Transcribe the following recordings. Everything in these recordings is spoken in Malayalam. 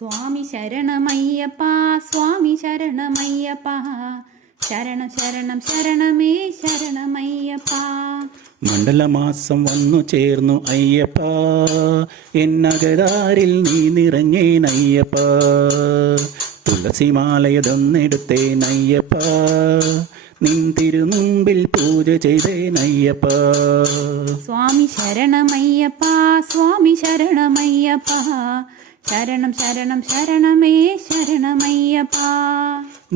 സ്വാമി ശരണമയ്യപ്പ സ്വാമി ശരണമയ്യപ്പ ശരണം ശരണം ശരണമേ ശരണമയ്യപ്പ. മണ്ഡലമാസം വന്നു ചേർന്നു അയ്യപ്പ, എന്നകതാരിൽ നീ നിറഞ്ഞേനയ്യപ്പ. തുളസിമാലയതൊന്നെടുത്തേനയ്യപ്പ, നിൻ തിരുമുമ്പിൽ പൂജ ചെയ്തേനയ്യപ്പ. സ്വാമി ശരണമയ്യപ്പ സ്വാമി ശരണമയ്യപ്പ ശരണം ശരണം ശരണമേ ശരണമയ്യപ്പ.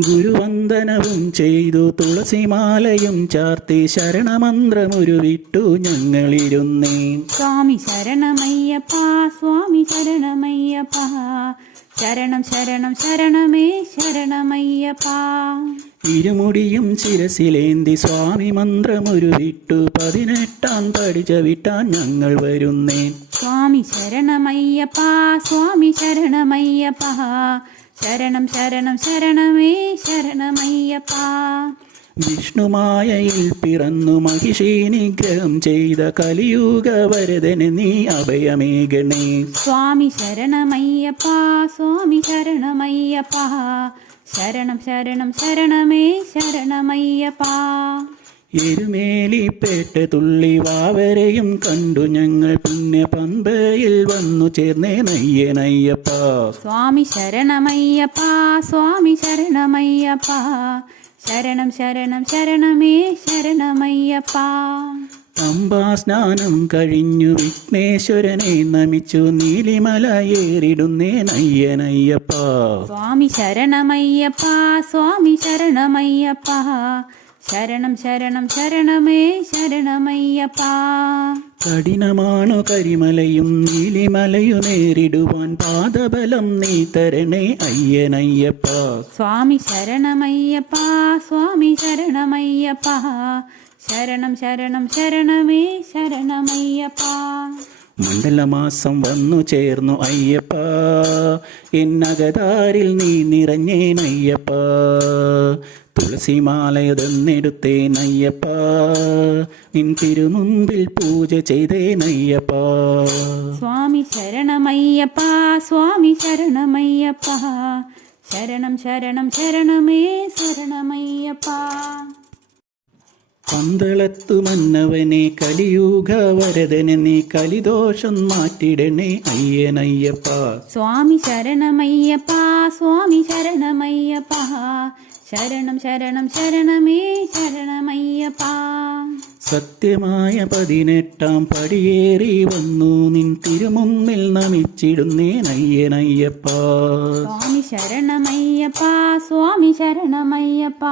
ഗുരുവന്ദനവും ചെയ്തു തുളസിമാലയും ചാർത്തി ശരണമന്ത്രമുരുവിട്ടു ഞങ്ങളിരുന്നേ. സ്വാമി ശരണമയ്യപ്പ സ്വാമി ശരണമയ്യപ്പ ശരണം ശരണം ശരണമേ ശരണമയ്യപ്പ. ഇരുമുടിയും ശിരസിലേന്തി സ്വാമി മന്ത്രമൊരുവിട്ടു 18 പടി ചവിട്ടാൻ ഞങ്ങൾ വരുന്നേ. സ്വാമി ശരണമയ്യപ്പ സ്വാമി ശരണമയ്യപ്പ ശരണം ശരണം ശരണമേ ശരണമയ്യപ്പ. വിഷ്ണുമായയിൽ പിറന്നു മഹിഷി നിഗ്രഹം ചെയ്ത കലിയുഗ വരദന് നീ അഭയമേകണേ. സ്വാമി ശരണമയ്യപ്പ സ്വാമി ശരണമയ്യപ്പ ശരണം ശരണം ശരണമേ ശരണമയ്യപ്പ. എരുമേലിപ്പേട്ട തുള്ളി വാവരെയും കണ്ടു ഞങ്ങൾ പിന്നെ പമ്പയിൽ വന്നു ചേർന്നേ നയ്യനയ്യപ്പ. സ്വാമി ശരണമയ്യപ്പ സ്വാമി ശരണമയ്യപ്പ ശരണം ശരണം ശരണമേ ശരണമയ്യപ്പ. പമ്പാ സ്നാനം കഴിഞ്ഞു വിഘ്നേശ്വരനെ നമിച്ചു നീലിമല ഏറിടുന്നേ നയ്യനയ്യപ്പ. സ്വാമി ശരണമയ്യപ്പ സ്വാമി ശരണമയ്യപ്പ ശരണം ശരണം ശരണമേ ശരണമയ്യപ്പ. കഠിനമാണു കരിമലയും നീലിമലയു നേരിടുവാൻ പാദബലം നീ തരണേ അയ്യനയ്യപ്പ. സ്വാമി ശരണമയ്യപ്പ സ്വാമി ശരണമയ്യപ്പ ശരണം ശരണം ശരണമേ ശരണമയ്യപ്പ. മണ്ഡലമാസം വന്നു ചേർന്നു അയ്യപ്പ, എന്നകതാരിൽ നീ നിറഞ്ഞേനയ്യപ്പ. തുളസിമാലയതൊന്നെടുത്തേനയ്യപ്പ, നിൻ തിരുമുമ്പിൽ പൂജ ചെയ്തേനയ്യപ്പ. സ്വാമി ശരണമയ്യപ്പ സ്വാമി ശരണമയ്യപ്പ ശരണം ശരണം ശരണമേ ശരണമയ്യപ്പ. പന്തളത്തു മന്നവനെ കലിയുഗ വരദന് നീ കലിദോഷം മാറ്റിടണേ അയ്യനയ്യപ്പ. സ്വാമി ശരണമയ്യപ്പ സ്വാമി ശരണമയ്യപ്പ ശരണം ശരണം ശരണമേ ശരണമയ്യപ്പ. സത്യമായ 18 പടിയേറി വന്നു നിൻ തിരുമുമ്പിൽ നമിച്ചിടുന്നേ നയ്യനയ്യപ്പ. സ്വാമി ശരണമയ്യപ്പ സ്വാമി ശരണമയ്യപ്പ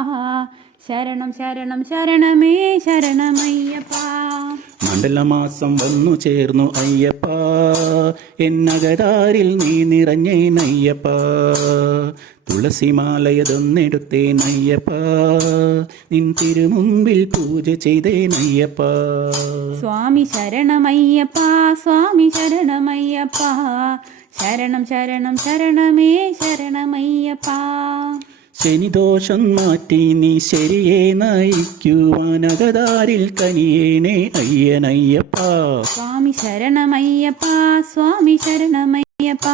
ശരണം ശരണം ശരണമേ ശരണമയ്യപ്പ. മണ്ഡലമാസം വന്നു ചേർന്നു അയ്യപ്പ, എന്നകതാരിൽ നീ നിറഞ്ഞേനയ്യപ്പ. തുളസിമാലയതൊന്നെടുത്തേനയ്യപ്പ, നിൻ തിരുമുമ്പിൽ പൂജ ചെയ്തേനയ്യപ്പ. സ്വാമി ശരണമയ്യപ്പ സ്വാമി ശരണമയ്യപ്പ ശരണം ശരണം ശരണമേ ശരണമയ്യപ്പ. ശനിദോഷം മാറ്റി നീ ശരിയെ നയിക്കുവാനകതാരിൽ കനിയേനെ അയ്യനയ്യപ്പ. സ്വാമി ശരണമയ്യപ്പ സ്വാമി ശരണമയ്യപ്പ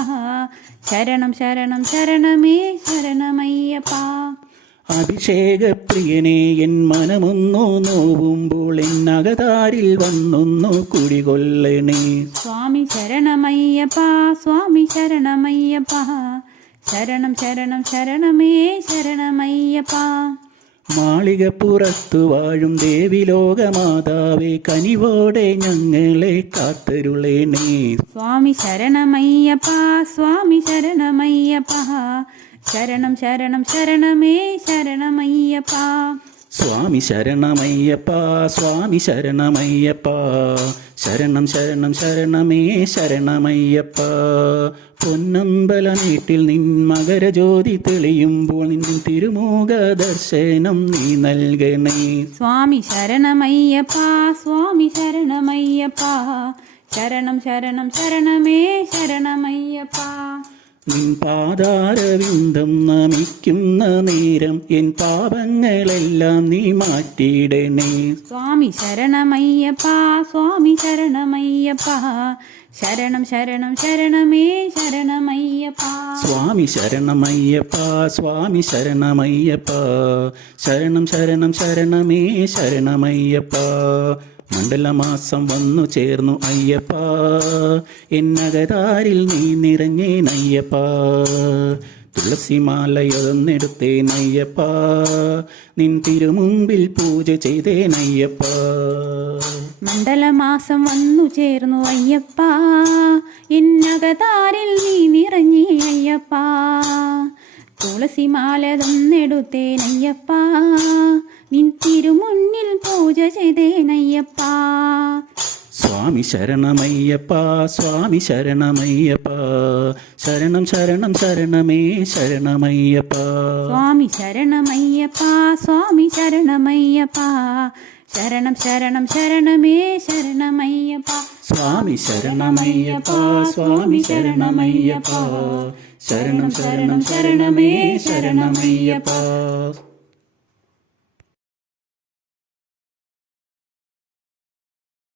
ശരണം ശരണം ശരണമേ ശരണമയ്യപ്പ. അഭിഷേകപ്രിയനെ എൻ മനമൊന്നു നോവുമ്പോൾ എന്നകതാരിൽ വന്നൊന്നു കുടികൊള്ളണേ. സ്വാമി ശരണമയ്യപ്പ സ്വാമി ശരണമയ്യപ്പ ശരണം ശരണം ശരണമേ ശരണമയ്യപ്പ. മാളികപ്പുറത്തു വാഴും ദേവി ലോകമാതാവേ കനിവോടെ ഞങ്ങളെ കാത്തരുളേണേ. സ്വാമി ശരണമയ്യപ്പ സ്വാമി ശരണമയ്യപ്പ ശരണം ശരണം ശരണമേ ശരണമയ്യപ്പ. സ്വാമി ശരണമയ്യപ്പ സ്വാമി ശരണമയ്യപ്പ ശരണം ശരണം ശരണമേ ശരണമയ്യപ്പ. പൊന്നമ്പലമേട്ടിൽ നിൻ മകരജ്യോതി തെളിയുമ്പോൾ നിൻ തിരുമുഖ ദർശനം നീ നൽകണേ. സ്വാമി ശരണമയ്യപ്പ സ്വാമി ശരണമയ്യപ്പ ശരണം ശരണം ശരണമേ ശരണമയ്യപ്പ. നിൻ പാദാരവിന്ദം നമിക്കുന്ന നേരം എൻ പാപങ്ങളെല്ലാം നീ മാറ്റിയിടണേ. സ്വാമി ശരണമയ്യപ്പ സ്വാമി ശരണമയ്യപ്പ ശരണം ശരണം ശരണമേ ശരണമയ്യപ്പ. സ്വാമി ശരണമയ്യപ്പ സ്വാമി ശരണമയ്യപ്പ ശരണം ശരണം ശരണമേ ശരണമയ്യപ്പ മണ്ഡലമാസം വന്നു ചേർന്നു അയ്യപ്പ എന്നകതാരിൽ നീ നിറഞ്ഞേനയ്യപ്പ തുളസിമാലയൊന്നെടുത്തേനയ്യപ്പ നിൻ തിരുമുമ്പിൽ പൂജ ചെയ്തേനയ്യപ്പ മണ്ഡലമാസം വന്നു ചേർന്നു അയ്യപ്പ എന്നകതാരിൽ നീ നിറഞ്ഞേ അയ്യപ്പ തുളസിമാലതൊന്നെടുത്തേനയ്യപ്പ നിൻ തിരുമുന്നിൽ പൂജ ചെയ്തേനയ്യപ്പ സ്വാമി ശരണമയ്യപ്പ സ്വാമി ശരണമയ്യപ്പ ശരണം ശരണം ശരണമേ ശരണമയ്യപ്പ സ്വാമി ശരണമയ്യപ്പ സ്വാമി ശരണമയ്യപ്പ ശരണം ശരണം ശരണമേ ശരണമയ്യപ്പ സ്വാമി ശരണമയ്യപ്പ സ്വാമി ശരണമയ്യപ്പ ശരണം ശരണം ശരണമേ ശരണമയ്യപ്പ